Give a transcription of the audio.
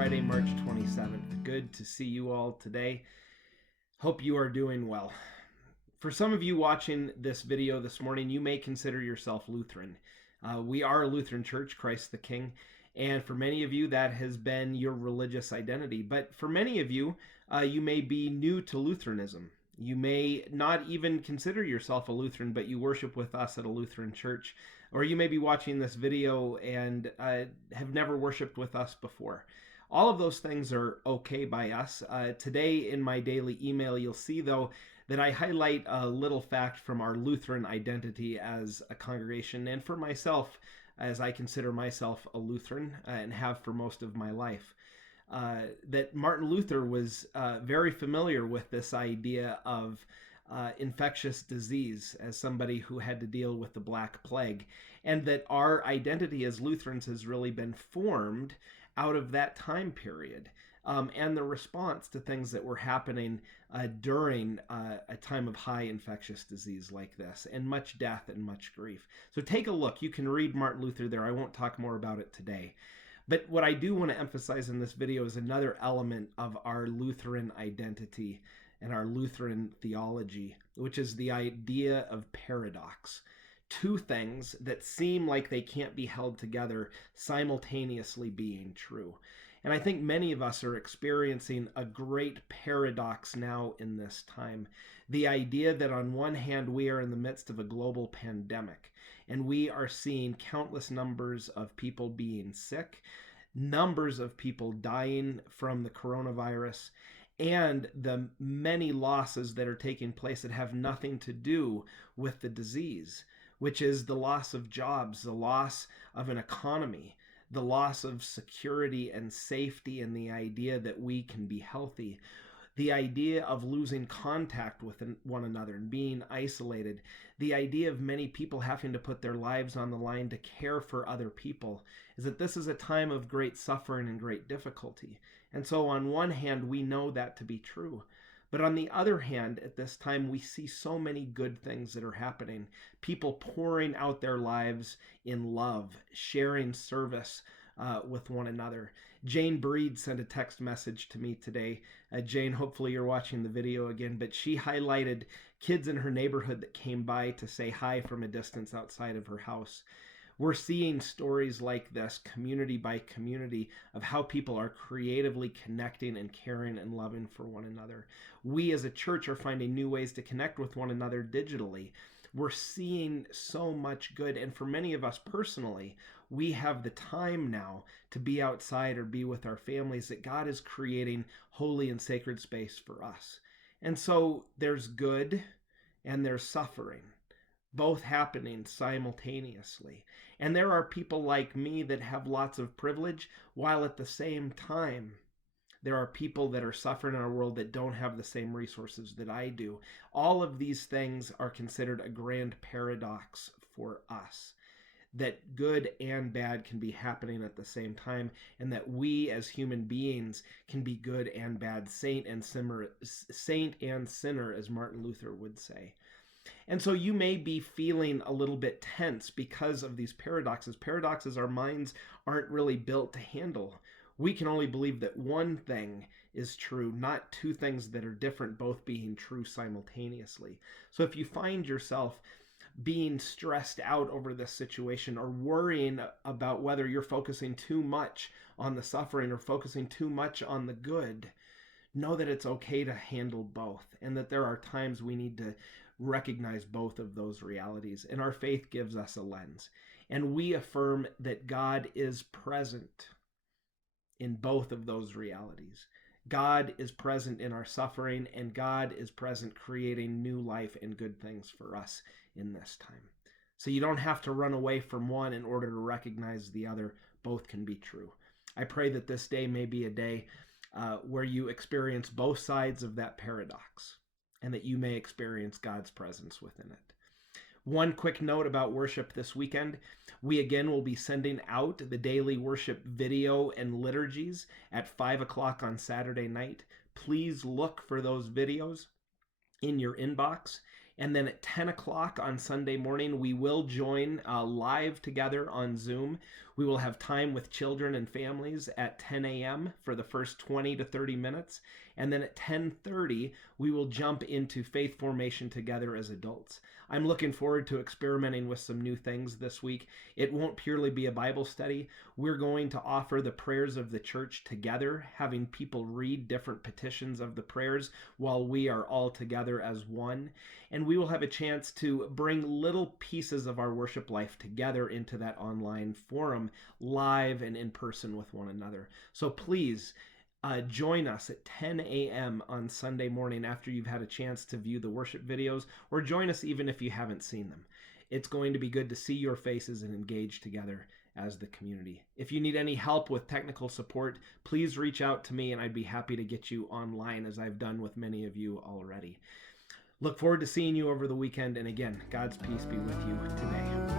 Friday, March 27th. Good to see you all today. Hope you are doing well. For some of you watching this video this morning, you may consider yourself Lutheran. We are a Lutheran church, Christ the King, and for many of you that has been your religious identity. But for many of you, you may be new to Lutheranism. You may not even consider yourself a Lutheran, but you worship with us at a Lutheran church. Or you may be watching this video and have never worshiped with us before. All of those things are okay by us. Today in my daily email, you'll see though that I highlight a little fact from our Lutheran identity as a congregation, and for myself, as I consider myself a Lutheran and have for most of my life. That Martin Luther was very familiar with this idea of infectious disease as somebody who had to deal with the Black Plague, and that our identity as Lutherans has really been formed out of that time period and the response to things that were happening during a time of high infectious disease like this, and much death and much grief. So take a look. You can read Martin Luther there. I won't talk more about it today. But what I do want to emphasize in this video is another element of our Lutheran identity and our Lutheran theology, which is the idea of paradox. Two things that seem like they can't be held together simultaneously being true. And I think many of us are experiencing a great paradox now in this time. The idea that on one hand, we are in the midst of a global pandemic, and we are seeing countless numbers of people being sick, numbers of people dying from the coronavirus, and the many losses that are taking place that have nothing to do with the disease, which is the loss of jobs, the loss of an economy, the loss of security and safety, and the idea that we can be healthy, the idea of losing contact with one another and being isolated, the idea of many people having to put their lives on the line to care for other people, is that this is a time of great suffering and great difficulty. And so on one hand, we know that to be true. But on the other hand, at this time, we see so many good things that are happening. People pouring out their lives in love, sharing service with one another. Jane Breed sent a text message to me today. Jane, hopefully you're watching the video again, but she highlighted kids in her neighborhood that came by to say hi from a distance outside of her house. We're seeing stories like this, community by community, of how people are creatively connecting and caring and loving for one another. We as a church are finding new ways to connect with one another digitally. We're seeing so much good, and for many of us personally, we have the time now to be outside or be with our families that God is creating holy and sacred space for us. And so there's good and there's suffering, both happening simultaneously. And there are people like me that have lots of privilege, while at the same time, there are people that are suffering in our world that don't have the same resources that I do. All of these things are considered a grand paradox for us, that good and bad can be happening at the same time, and that we as human beings can be good and bad, saint and sinner, as Martin Luther would say. And so you may be feeling a little bit tense because of these paradoxes. Paradoxes our minds aren't really built to handle. We can only believe that one thing is true, not two things that are different, both being true simultaneously. So if you find yourself being stressed out over this situation, or worrying about whether you're focusing too much on the suffering or focusing too much on the good, know that it's okay to handle both, and that there are times we need to recognize both of those realities. And our faith gives us a lens, and we affirm that God is present in both of those realities. God is present in our suffering, and God is present creating new life and good things for us in this time. So you don't have to run away from one in order to recognize the other. Both can be true. I pray that this day may be a day where you experience both sides of that paradox, and that you may experience God's presence within it. One quick note about worship this weekend. We again will be sending out the daily worship video and liturgies at 5 o'clock on Saturday night. Please look for those videos in your inbox. And then at 10 o'clock on Sunday morning, we will join live together on Zoom. We will have time with children and families at 10 a.m. for the first 20 to 30 minutes. And then at 10:30, we will jump into faith formation together as adults. I'm looking forward to experimenting with some new things this week. It won't purely be a Bible study. We're going to offer the prayers of the church together, having people read different petitions of the prayers while we are all together as one. And we will have a chance to bring little pieces of our worship life together into that online forum, live and in person with one another. So please, join us at 10 a.m. on Sunday morning after you've had a chance to view the worship videos, or join us even if you haven't seen them. It's going to be good to see your faces and engage together as the community. If you need any help with technical support, please reach out to me and I'd be happy to get you online, as I've done with many of you already. Look forward to seeing you over the weekend, and again, God's peace be with you today.